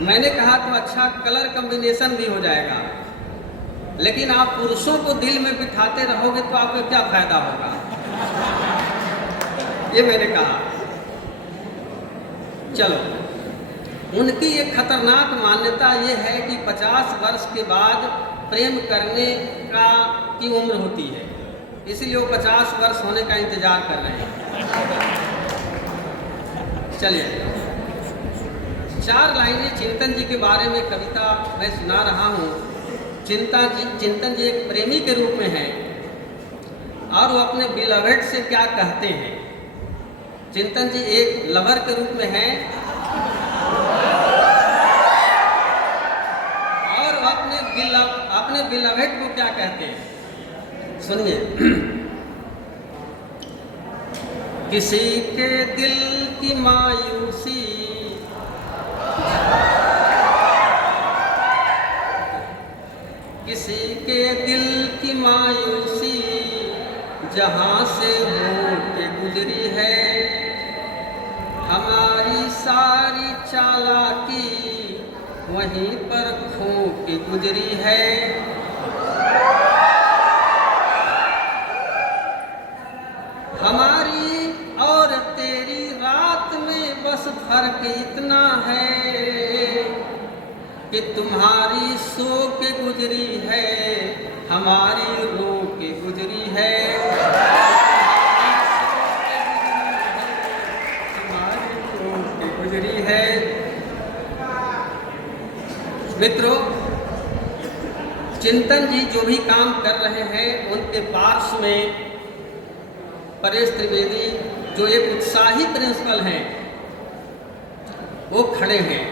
मैंने कहा तो अच्छा कलर कॉम्बिनेशन भी हो जाएगा, लेकिन आप पुरुषों को दिल में बिठाते रहोगे तो आपको क्या फायदा होगा, ये मैंने कहा। चलो, उनकी एक खतरनाक मान्यता ये है कि 50 वर्ष के बाद प्रेम करने की उम्र होती है, इसलिए वो 50 वर्ष होने का इंतजार कर रहे हैं। चलिए, 4 लाइनें चिंतन जी के बारे में कविता मैं सुना रहा हूँ। चिंतन जी एक प्रेमी के रूप में हैं और वो अपने बिलवेड से क्या कहते हैं। चिंतन जी एक लवर के रूप में हैं और अपने बिलवेड को क्या कहते हैं, सुनिए। किसी के दिल की मायूसी किसी के दिल की मायूसी जहाँ से हो के गुजरी है, हमारी सारी चालाकी वहीं पर खो के गुजरी है। हमारी और तेरी रात में बस फर्क इतना है कि तुम्हारी सो के गुजरी है, हमारी रो के गुजरी है। हमारी रो के गुजरी है। मित्रों, चिंतन जी जो भी काम कर रहे हैं, उनके पार्श्व में परेश त्रिवेदी जो एक उत्साही प्रिंसिपल हैं, वो खड़े हैं।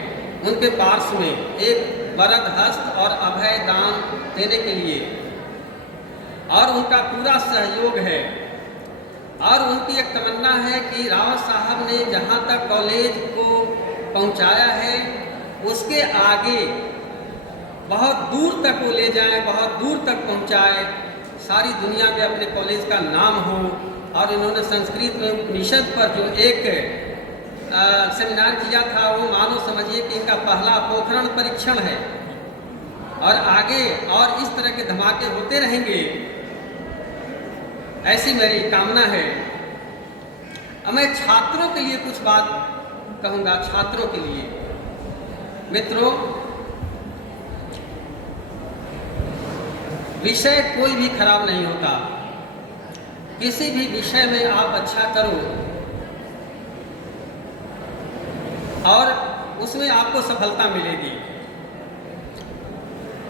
उनके पार्श्व में एक वरद हस्त और अभय दान देने के लिए, और उनका पूरा सहयोग है। और उनकी एक तमन्ना है कि रावत साहब ने जहाँ तक कॉलेज को पहुँचाया है, उसके आगे बहुत दूर तक वो ले जाएं, बहुत दूर तक पहुँचाए, सारी दुनिया में अपने कॉलेज का नाम हो। और इन्होंने संस्कृत में उपनिषद पर जो एक सेमिनार किया था, वो मानो समझिए कि इनका पहला पोखरण परीक्षण है। और आगे और इस तरह के धमाके होते रहेंगे, ऐसी मेरी कामना है। अब मैं छात्रों के लिए कुछ बात कहूँगा। छात्रों के लिए, मित्रों, विषय कोई भी खराब नहीं होता। किसी भी विषय में आप अच्छा करो और उसमें आपको सफलता मिलेगी।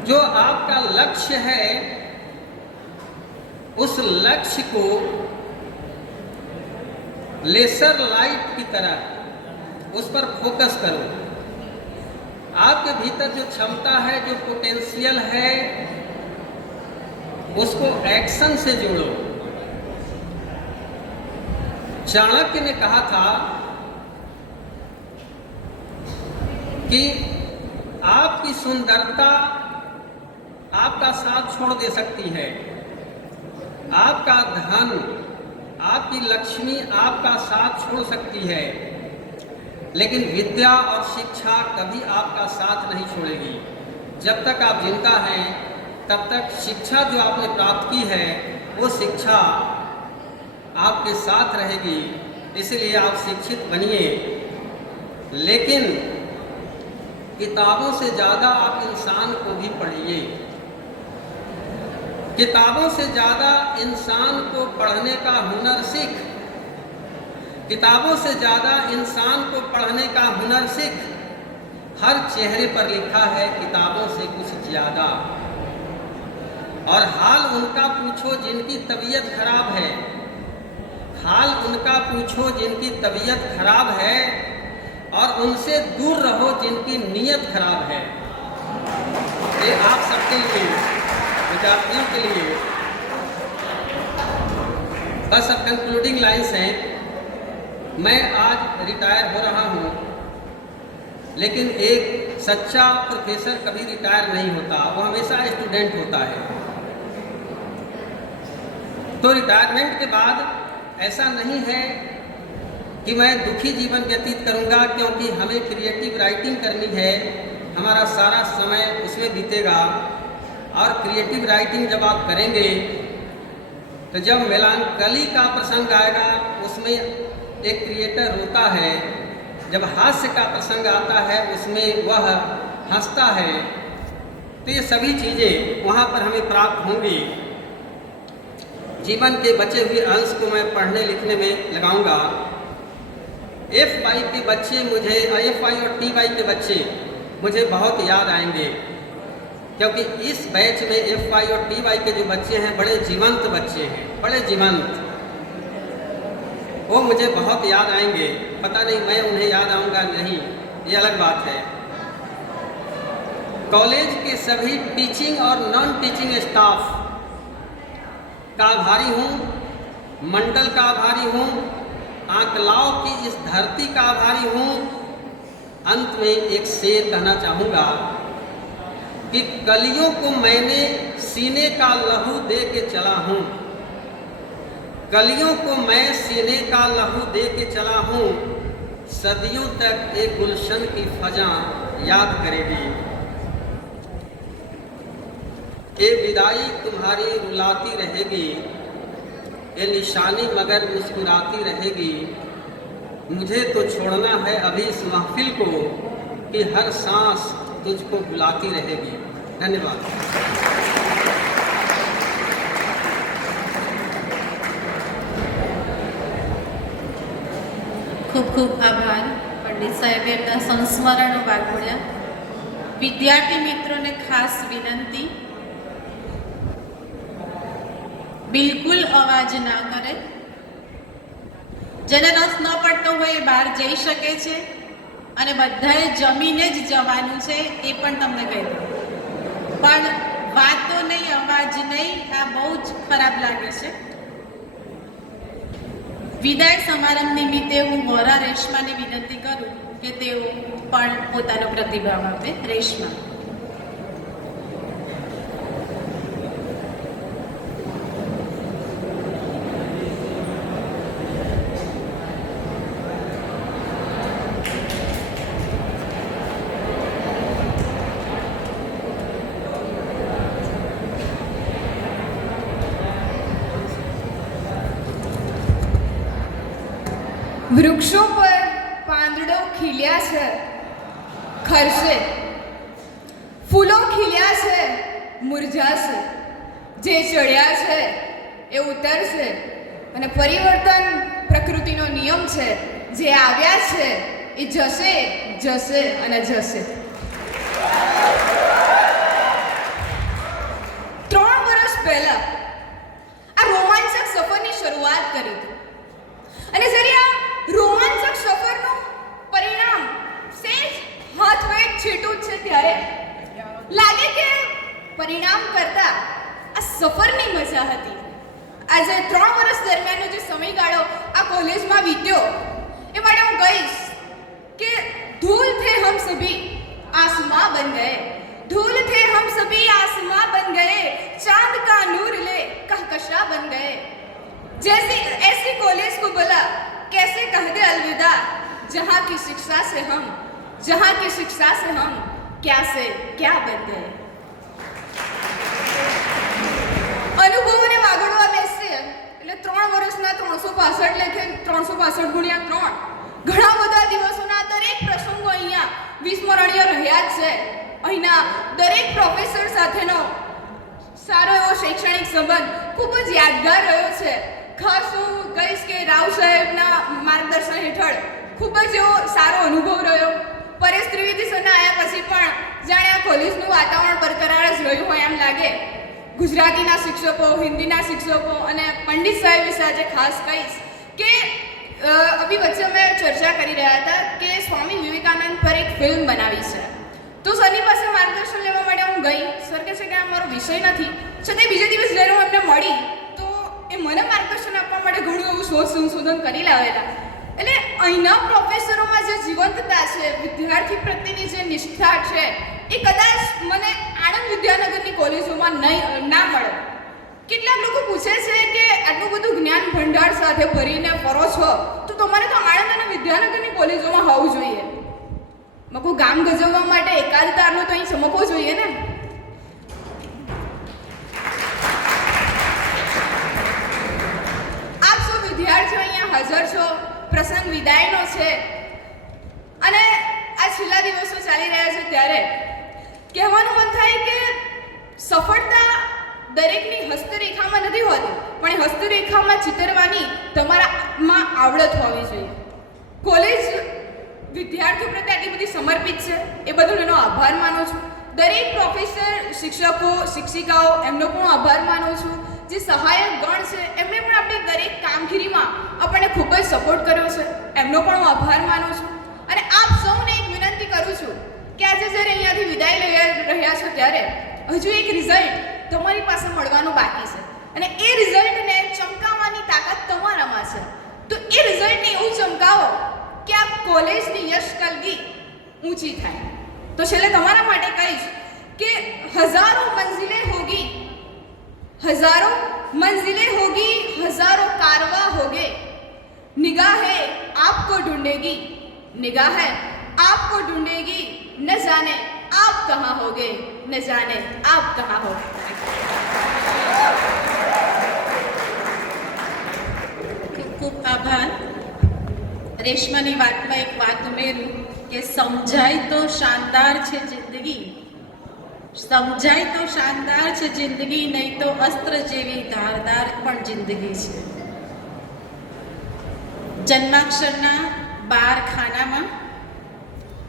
जो आपका लक्ष्य है उस लक्ष्य को लेसर लाइट की तरह उस पर फोकस करो। आपके भीतर जो क्षमता है, जो पोटेंशियल है, उसको एक्शन से जोड़ो। चाणक्य ने कहा था कि आपकी सुंदरता आपका साथ छोड़ दे सकती है, आपका धन, आपकी लक्ष्मी आपका साथ छोड़ सकती है, लेकिन विद्या और शिक्षा कभी आपका साथ नहीं छोड़ेगी। जब तक आप जिंदा हैं तब तक शिक्षा जो आपने प्राप्त की है वो शिक्षा आपके साथ रहेगी। इसलिए आप शिक्षित बनिए, लेकिन किताबों से ज़्यादा आप इंसान को भी पढ़िए। किताबों से ज़्यादा इंसान को पढ़ने का हुनर सीख। किताबों से ज़्यादा इंसान को पढ़ने का हुनर सीख। हर चेहरे पर लिखा है किताबों से कुछ ज़्यादा। और हाल उनका पूछो जिनकी तबीयत खराब है, हाल उनका पूछो जिनकी तबीयत खराब है, और उनसे दूर रहो जिनकी नीयत खराब है। ये आप सबके लिए, विद्यार्थियों के लिए बस अब कंक्लूडिंग लाइन्स हैं। मैं आज रिटायर हो रहा हूँ, लेकिन एक सच्चा प्रोफेसर कभी रिटायर नहीं होता, वो हमेशा स्टूडेंट होता है। तो रिटायरमेंट के बाद ऐसा नहीं है कि मैं दुखी जीवन व्यतीत करूंगा, क्योंकि हमें क्रिएटिव राइटिंग करनी है, हमारा सारा समय उसमें बीतेगा। और क्रिएटिव राइटिंग जब आप करेंगे तो जब मेलांकली का प्रसंग आएगा उसमें एक क्रिएटर रोता है, जब हास्य का प्रसंग आता है उसमें वह हंसता है। तो ये सभी चीज़ें वहाँ पर हमें प्राप्त होंगी। जीवन के बचे हुए अंश को मैं पढ़ने लिखने में लगाऊंगा। FY के बच्चे मुझे, FY और TY के बच्चे मुझे बहुत याद आएंगे, क्योंकि इस बैच में FY और TY के जो बच्चे हैं बड़े जीवंत बच्चे हैं, बड़े जीवंत। वो मुझे बहुत याद आएंगे। पता नहीं मैं उन्हें याद आऊँगा नहीं, ये अलग बात है। कॉलेज के सभी टीचिंग और नॉन टीचिंग स्टाफ का आभारी हूँ, मंडल का आभारी हूँ, आंकलाओं की इस धरती का आभारी हूँ। अंत में एक शेर कहना चाहूँगा कि कलियों को मैंने सीने का लहू दे के चला हूँ, कलियों को मैं सीने का लहू दे के चला हूँ, सदियों तक एक गुलशन की फजा याद करेगी। ये विदाई तुम्हारी रुलाती रहेगी, ये निशानी मगर मुस्कुराती रहेगी। मुझे तो छोड़ना है अभी इस महफिल को कि हर सांस तुझको बुलाती रहेगी। धन्यवाद। खूब खूब आभार पंडित साहेबे एमना संस्मरणों बाळगोळ्या। विद्यार्थी मित्रों ने खास विनंती, बिल्कुल अवाज ना करे। जेने रस न पड़तो होय बहार जई शके छे, अने बधाए जमीने ज जवानुं छे ए पण तमने कही दઉં। पण वातो नहीं, अवाज नहीं, आ बहु ज खराब लागे छे। विदाय समारंभ निमित्ते हूँ वोरा रेशमाने विनंती करूँ कि तेओ पण पोतानो प्रतिभाव आपे। रेशमा। वृक्षों पर પાંદડો ખીલ્યા છે, ખરશે, ફૂલો ખીલ્યા છે, મુરઝાશે, જે ચડ્યા છે એ ઉતરશે, અને પરિવર્તન પ્રકૃતિનો નિયમ છે, જે આવ્યા છે એ જશે જશે અને જશે. 3 વર્ષ પહેલા આ રોમાંચક સફરની શરૂઆત કરી હતી અને જ્યારે આ રોમાંચક સફરનું પરિણામ સેજ હાથવેટ છેટું છે ત્યારે લાગે કે પરિણામ કરતા આ સફરની મજા હતી. આજે 3 વર્ષ દરમિયાનનો જે સમયગાળો આ કોલેજમાં વીત્યો એ માટે હું કહીશ કે धूल थे हम सभी आसमां बन गए, धूल थे हम सभी आसमां बन गए, चांद का नूर ले कहकशा बन गए. जैसी ऐसी कॉलेज को बोला कैसे कह दे अलविदा, जहाँ की शिक्षा से हम क्या से क्या बन गए. અનુભવોને વાગડવા બેસશે એટલે 3 વર્ષના 365 લેખે 365 ગુણ્યા 3 ઘણા બધા દિવસોના દરેક પ્રસંગો અહીંયા વિસ્મરણીય રહ્યા જ છે. અહીંના દરેક પ્રોફેસર સાથેનો સારો એવો શૈક્ષણિક સંબંધ ખૂબ જ યાદગાર રહ્યો છે. ખાસ હું કહીશ કે રાવ સાહેબના માર્ગદર્શન હેઠળ ખૂબ જ એવો સારો અનુભવ રહ્યો. પરેશ ત્રિવેદી સરના આવ્યા પછી પણ જાણે આ કોલેજનું વાતાવરણ બરકરાર જ રહ્યું હોય એમ લાગે. ગુજરાતીના શિક્ષકો, હિન્દીના શિક્ષકો અને પંડિત સાહેબ વિશે આજે ખાસ કહીશ કે અભી વચ્ચે અમે ચર્ચા કરી રહ્યા હતા કે સ્વામી વિવેકાનંદ પર એક ફિલ્મ બનાવી છે. તો સરની પાસે માર્ગદર્શન લેવા માટે હું ગઈ. સર કહે છે કે આ મારો વિષય નથી. છતાંય બીજા દિવસ જ્યારે હું એમને મળી તો એ મને માર્ગદર્શન આપવા માટે ઘણું એવું શોધ સંશોધન કરી લાવેલા. એટલે અહીંના પ્રોફેસરોમાં જે જીવંતતા છે, વિદ્યાર્થી પ્રત્યેની જે નિષ્ઠા છે એ કદાચ મને આણંદ વિદ્યાનગરની કોલેજોમાં ના મળે. કેટલાક લોકો પૂછે છે કે આટલું બધું જ્ઞાન ભંડાર સાથે ભરીને ફરો છો તો તમારે તો આણંદ અને વિદ્યાનગરની કોલેજોમાં હોવું જોઈએ. મકુ ગામ ગજવવા માટે એકાદ તારનો તો અહીં ચમકવો જોઈએ ને. આપ સૌ વિદ્યાર્થીઓ અહીંયા હાજર છો. પ્રસંગ વિદાયનો છે અને આ છેલ્લા દિવસો ચાલી રહ્યા છે ત્યારે કહેવાનું મન થાય કે સફળતા દરેકની હસ્તરેખામાં નથી હોતી, પણ એ હસ્તરેખામાં ચિતરવાની તમારામાં આવડત હોવી જોઈએ. કોલેજ વિદ્યાર્થીઓ પ્રત્યે આટલી બધી સમર્પિત છે એ બદલ એનો આભાર માનું છું. દરેક પ્રોફેસર, શિક્ષકો, શિક્ષિકાઓ એમનો પણ આભાર માનું છું. જે સહાયક ગણ છે એમણે પણ આપણી દરેક કામગીરીમાં આપણને ખૂબ જ સપોર્ટ કર્યો છે, એમનો પણ હું આભાર માનું છું. અને આપ સૌને એક વિનંતી કરું છું કે આજે જ્યારે અહીંયાથી વિદાય લઈ રહ્યા છો ત્યારે હજુ એક રિઝલ્ટ તમારી પાસે મળવાનું બાકી છે અને એ રિઝલ્ટને ચમકાવવાની તાકાત તમારામાં છે. તો એ રિઝલ્ટને એવું ચમકાવો કે આ કોલેજની યશ કલગી ઊંચી થાય. તો છેલ્લે તમારા માટે કહીશ કે હજારો મંજિલેं होगी, हजारों कारवा होगे, निगाहें आपको ढूंढेगी, निगाहें आपको ढूंढेगी, न जाने आप कहाँ होगे, न जाने आप कहाँ होगे. ખૂબ ખૂબ આભાર. રેશમાની વાતમાં એક વાત ઉમેરું કે સમજાય તો શાનદાર છે જિંદગી, સમજાય તો શાનદાર છે જિંદગી, નહીં તો અસ્ત્ર જેવી ધારદાર પણ જિંદગી છે. જન્માક્ષરના 12 ખાનામાં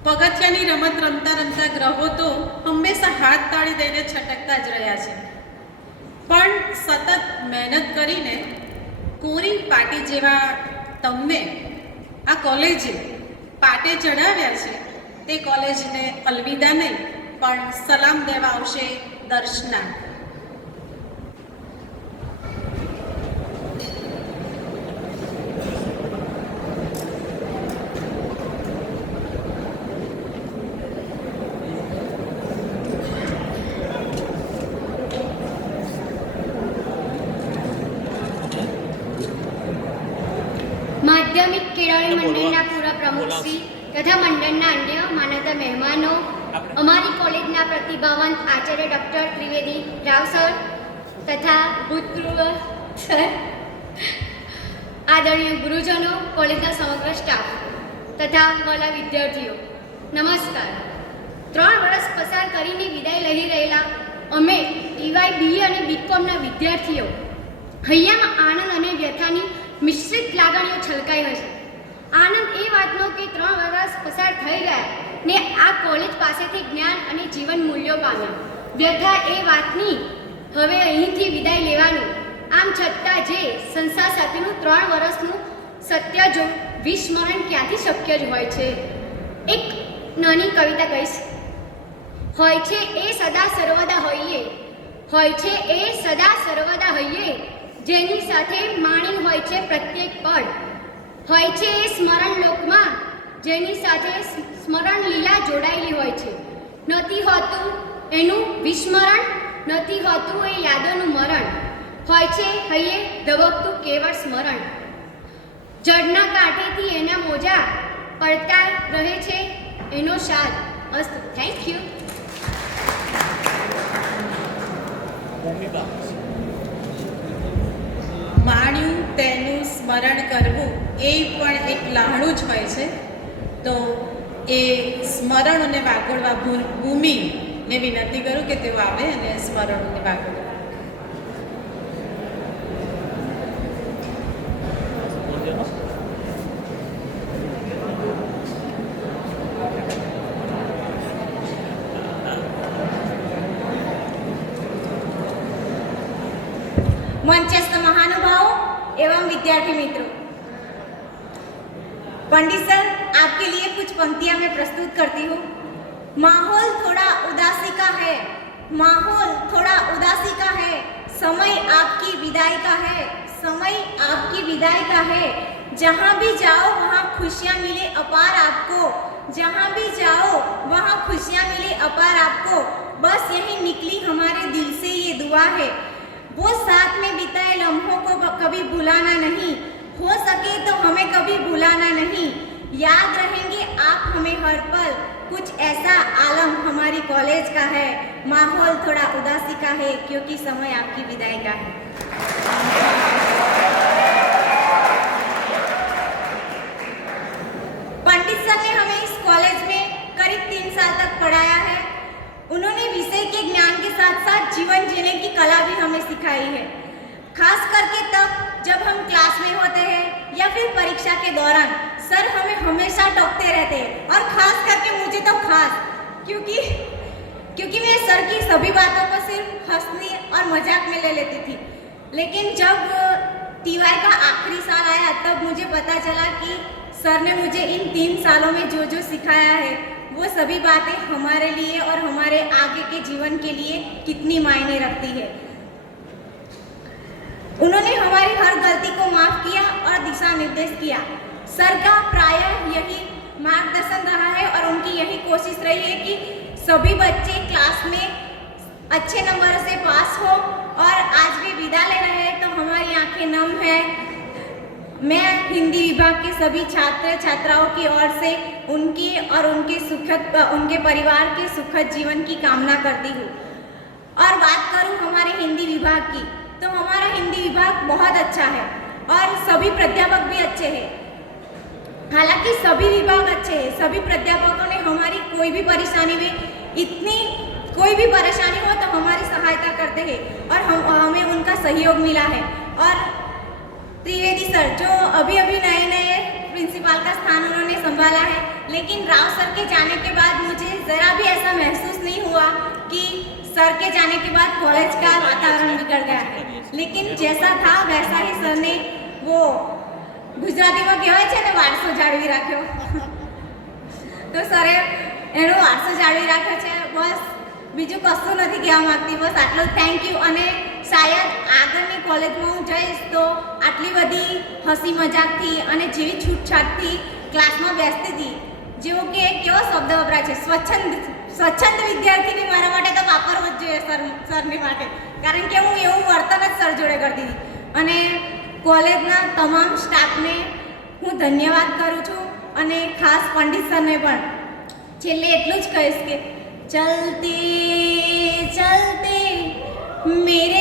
પગથિયાની રમત રમતા રમતા ગ્રહો તો હંમેશા હાથ તાળી દઈને છટકતા જ રહ્યા છે, પણ સતત મહેનત કરીને કોરી પાટી જેવા તમને આ કોલેજે પાટે ચડાવ્યા છે. તે કોલેજને અલવિદા નહીં પણ સલામ દેવા આવશે દર્શના. માધ્યમિક કેળવણી મંડળના પૂર્વ પ્રમુખશ્રી તથા મંડળના અન્ય માનવતા મહેમાનો, અમારી કોલેજના પ્રતિભાવંત આચાર્ય ડૉક્ટર ત્રિવેદી રાવ સર તથા ભૂતપૂર્વ સર, આદરણીય ગુરુજનો, કોલેજના સમગ્ર સ્ટાફ તથા વાલા વિદ્યાર્થીઓ, નમસ્કાર. 3 વર્ષ પસાર કરીને વિદાય લઈ રહેલા અમે ટીવાય, બીએ અને બીકોમના વિદ્યાર્થીઓ હૈયામાં આનંદ અને વ્યથાની મિશ્રિત લાગણીઓ છલકાઈ હશે. આનંદ એ વાતનો કે 3 વર્ષ પસાર થઈ ગયા ને આ કોલેજ પાસેથી જ્ઞાન અને જીવન મૂલ્યો પામ્યા. વ્યથા એ વાતની હવે અહીંથી વિદાય લેવાનું. આમ છતાં જે સંસાર સાથેનું 3 વર્ષનું સત્ય જો વિસ્મરણ ક્યાંથી શક્ય જ હોય છે. એક નાની કવિતા કહીશ. હોય છે એ સદા સર્વદા હોઈએ, હોય છે એ સદા સર્વદા હોઈએ, જેની સાથે માણી હોય છે પ્રત્યેક પળ. હોય છે એ સ્મરણ લોકમાં, જેની સાથે સ્મરણ લીલા જોડાયેલી હોય છે. નથી હોતું એનું વિસ્મરણ, નથી હોતું એ યાદોનું મરણ. હોય છે હૈયે ધબકતું કેવળ સ્મરણ. જળના કાંઠેથી એના મોજા પડતા રહે છે એનો સાદ. અસ્તુ. Thank you. માણ્યું તેનું સ્મરણ કરવું એ પણ એક લહાણું જ હોય છે. તો એ સ્મરણોને વાગોળવા ભૂમિને વિનંતી કરું કે તેઓ આવે અને સ્મરણોને વાગોળે. मंचस्थ महानुभावों एवं विद्यार्थी मित्रों, पंडित सर आपके लिए कुछ पंक्तियां मैं प्रस्तुत करती हूँ. माहौल थोड़ा उदासी का है, माहौल थोड़ा उदासी का है, समय आपकी विदाई का है, समय आपकी विदाई का है. जहाँ भी जाओ वहाँ खुशियाँ मिले अपार आपको, जहाँ भी जाओ वहाँ खुशियाँ मिले अपार आपको. बस यही निकली हमारे दिल से ये दुआ है. वो साथ में बिताए लम्हों को कभी भुलाना नहीं, हो सके तो हमें कभी भुलाना नहीं. याद रहेंगे आप हमें हर पल, कुछ ऐसा आलम हमारी कॉलेज का है. माहौल थोड़ा उदासी का है क्योंकि समय आपकी विदाई का है. पंडित सर ने हमें इस कॉलेज में करीब 3 साल तक पढ़ाया है. उन्होंने विषय के ज्ञान के साथ साथ जीवन जीने की कला भी हमें सिखाई है. खास करके तब जब हम क्लास में होते हैं या फिर परीक्षा के दौरान सर हमें हमेशा टोकते रहते हैं. और खास करके मुझे तो खास, क्योंकि मैं सर की सभी बातों को सिर्फ हंसने और मजाक में ले लेती थी. लेकिन जब TY का आखिरी साल आया तब मुझे पता चला कि सर ने मुझे इन 3 सालों में जो जो सिखाया है वो सभी बातें हमारे लिए और हमारे आगे के जीवन के लिए कितनी मायने रखती है. उन्होंने हमारी हर गलती को माफ किया और दिशा निर्देश किया. सर का प्रायः यही मार्गदर्शन रहा है और उनकी यही कोशिश रही है कि सभी बच्चे क्लास में अच्छे नंबर से पास हो. और आज भी विदा ले रहे हैं तो हमारी आंखें नम है. मैं हिंदी विभाग के सभी छात्र छात्राओं की ओर से उनकी और उनके परिवार के सुखद जीवन की कामना करती हूँ. और बात करूँ हमारे हिंदी विभाग की तो हमारा हिंदी विभाग बहुत अच्छा है और सभी प्राध्यापक भी अच्छे हैं. हालांकि सभी विभाग अच्छे हैं, सभी प्राध्यापकों ने हमारी कोई भी परेशानी में कोई भी परेशानी हो तो हमारी सहायता करते हैं और हमें उनका सहयोग मिला है. और त्रिवेदी सर जो अभी नए प्रिंसिपल का स्थान उन्होंने संभाला है, लेकिन राव सर के जाने के बाद मुझे ज़रा भी ऐसा महसूस नहीं हुआ कि सर के जाने के बाद कॉलेज का वातावरण बिगड़ गया है. लेकिन जैसा था वैसा ही सर ने वो गुजराती में कहेवाय छे ने वारसो जाळवी राख्यो. तो सरे एनो वारसो जाळवी राख्यो छे. बस बीजू कशुं नहीं कहेवा मागती, बस आटलू. Thank you. અને शायद આગળની કોલેજમાં હું જઈશ તો આટલી બધી હસી મજાકથી અને જેવી છૂટછાટથી ક્લાસમાં બેસતી હતી, જેવો કે કેવો શબ્દ વપરાય છે સ્વચ્છંદ વિદ્યાર્થીની મારા માટે તો વાપરવો જ જોઈએ સરની માટે, કારણ કે હું એવું વર્તન જ સર જોડે કરતી હતી. અને કોલેજના તમામ સ્ટાફને હું ધન્યવાદ કરું છું અને ખાસ પંડિત સરને પણ. છેલ્લે એટલું જ કહીશ કે ચલતે ચલતે मेरे